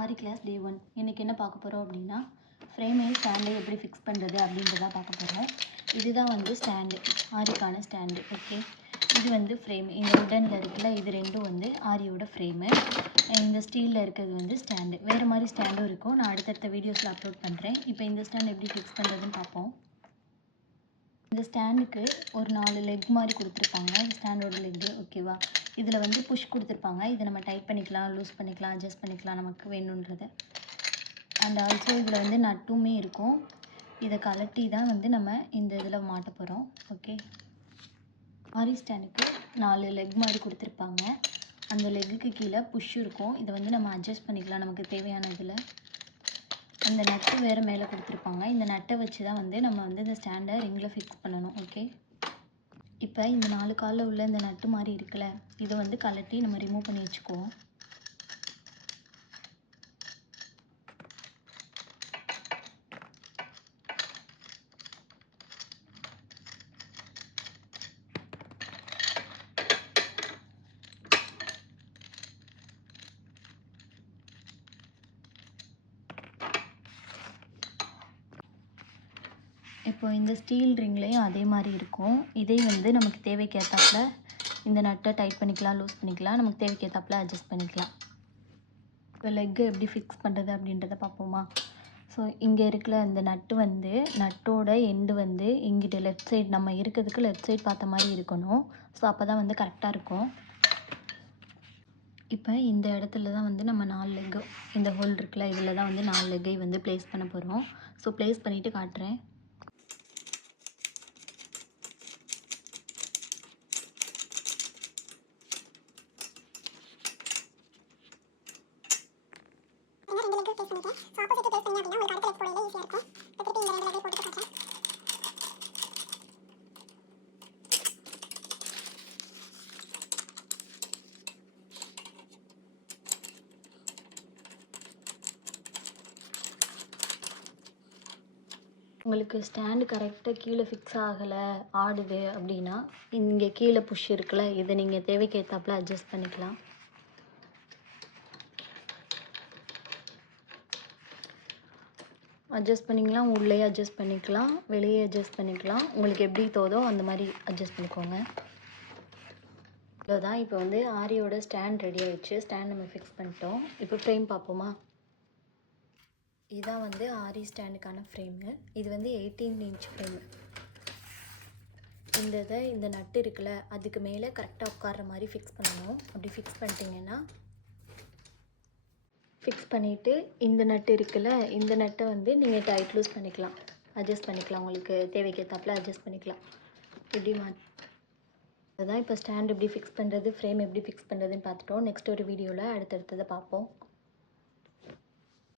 ஆரி class டே 1 இன்றைக்கி என்ன பார்க்க போகிறோம் அப்படின்னா ஃப்ரேமையும் ஸ்டாண்டை எப்படி ஃபிக்ஸ் பண்ணுறது அப்படின்றத பார்க்க போகிறோம். இதுதான் வந்து ஸ்டாண்டு, ஆரிக்கான ஸ்டாண்டு. ஓகே, இது வந்து ஃப்ரேம். இந்த உடனில் இருக்குல்ல, இது ரெண்டும் வந்து ஆரியோட ஃப்ரேமு. இந்த ஸ்டீலில் இருக்கிறது வந்து ஸ்டாண்டு. வேறு மாதிரி ஸ்டாண்டும் இருக்கும், நான் அடுத்தடுத்த வீடியோஸில் அப்லோட் பண்ணுறேன். இப்போ இந்த ஸ்டாண்ட் எப்படி ஃபிக்ஸ் பண்ணுறதுன்னு பார்ப்போம். இந்த ஸ்டாண்டுக்கு ஒரு 4 லெக் மாதிரி கொடுத்துருப்பாங்க, ஸ்டாண்டோட லெக்கு. ஓகேவா, இதில் வந்து புஷ் கொடுத்துருப்பாங்க. இதை நம்ம டைட் பண்ணிக்கலாம், லூஸ் பண்ணிக்கலாம், அட்ஜஸ்ட் பண்ணிக்கலாம் நமக்கு வேணுன்றதை. அண்ட் ஆல்சோ இதில் வந்து நட்டுமே இருக்கும். இதை கலட்டி தான் வந்து நம்ம இந்த இதில் மாட்ட போகிறோம். ஓகே, ஆரி ஸ்டாண்டுக்கு 4 லெக் மாதிரி கொடுத்துருப்பாங்க. அந்த லெக்குக்கு கீழே புஷ் இருக்கும். இதை வந்து நம்ம அட்ஜஸ்ட் பண்ணிக்கலாம் நமக்கு தேவையான இதில். அந்த நட்டு வேறு மேலே கொடுத்துருப்பாங்க. இந்த நட்டை வச்சு தான் வந்து நம்ம வந்து இந்த ஸ்டாண்டை ரிங்கில் ஃபிக்ஸ் பண்ணணும். ஓகே, இப்போ இந்த 4 காலில் உள்ள இந்த நட்டு மாதிரி இருக்குல்ல, இதை வந்து கலட்டி நம்ம ரிமூவ் பண்ணி வச்சுக்குவோம். இப்போ இந்த ஸ்டீல் ரிங்லேயும் அதே மாதிரி இருக்கும். இதே வந்து நமக்கு தேவைக்கேற்றாப்புல இந்த நட்டை டைட் பண்ணிக்கலாம், லூஸ் பண்ணிக்கலாம், நமக்கு தேவைக்கேற்றாப்புல அட்ஜஸ்ட் பண்ணிக்கலாம். இப்போ லெக்கை எப்படி ஃபிக்ஸ் பண்ணுறது அப்படின்றத பார்ப்போமா. ஸோ இங்கே இருக்கிற இந்த நட்டு வந்து நட்டோட எண்டு வந்து இங்கிட்ட லெஃப்ட் சைடு, நம்ம இருக்கிறதுக்கு லெஃப்ட் சைடு பார்த்த மாதிரி இருக்கணும். ஸோ அப்போ தான் வந்து கரெக்டாக இருக்கும். இப்போ இந்த இடத்துல தான் வந்து நம்ம 4 லெக்கு, இந்த ஹோல் இருக்குல்ல, இதில் தான் வந்து 4 லெக்கை வந்து ப்ளேஸ் பண்ண போகிறோம். ஸோ ப்ளேஸ் பண்ணிவிட்டு காட்டுறேன். உங்களுக்கு ஸ்டாண்டு கரெக்டாக கீழே ஃபிக்ஸ் ஆகலை, ஆடுது அப்படின்னா இங்கே கீழே புஷ் இருக்குல்ல, இதை நீங்கள் தேவைக்கேற்றாப்புல அட்ஜஸ்ட் பண்ணிக்கலாம். அட்ஜஸ்ட் பண்ணிக்கலாம், உள்ளே அட்ஜஸ்ட் பண்ணிக்கலாம், வெளியே அட்ஜஸ்ட் பண்ணிக்கலாம். உங்களுக்கு எப்படி தோதோ அந்த மாதிரி அட்ஜஸ்ட் பண்ணிக்கோங்க. இவ்வளோதான். இப்போ வந்து ஆரியோட ஸ்டாண்ட் ரெடி ஆகிடுச்சு. ஸ்டாண்ட் நம்ம ஃபிக்ஸ் பண்ணிட்டோம். இப்போ ஃப்ரேம் பார்ப்போமா. இதுதான் வந்து ஆரி ஸ்டாண்டுக்கான ஃப்ரேமு. இது வந்து 18 இன்ச் ஃப்ரேமு. இந்த நட்டு இருக்குல்ல, அதுக்கு மேலே கரெக்டாக உட்கார்ற மாதிரி ஃபிக்ஸ் பண்ணணும். அப்படி ஃபிக்ஸ் பண்ணிட்டீங்கன்னா, ஃபிக்ஸ் பண்ணிவிட்டு இந்த நட்டு இருக்குல்ல, இந்த நட்டை வந்து நீங்கள் டைட் லூஸ் பண்ணிக்கலாம், அட்ஜஸ்ட் பண்ணிக்கலாம். உங்களுக்கு தேவைக்கேற்றாப்புல அட்ஜஸ்ட் பண்ணிக்கலாம். இப்படி அதுதான் இப்போ ஸ்டாண்ட் எப்படி ஃபிக்ஸ் பண்ணுறது, ஃப்ரேம் எப்படி ஃபிக்ஸ் பண்ணுறதுன்னு பார்த்துட்டோம். நெக்ஸ்ட் ஒரு வீடியோவில் அடுத்தடுத்ததை பார்ப்போம்.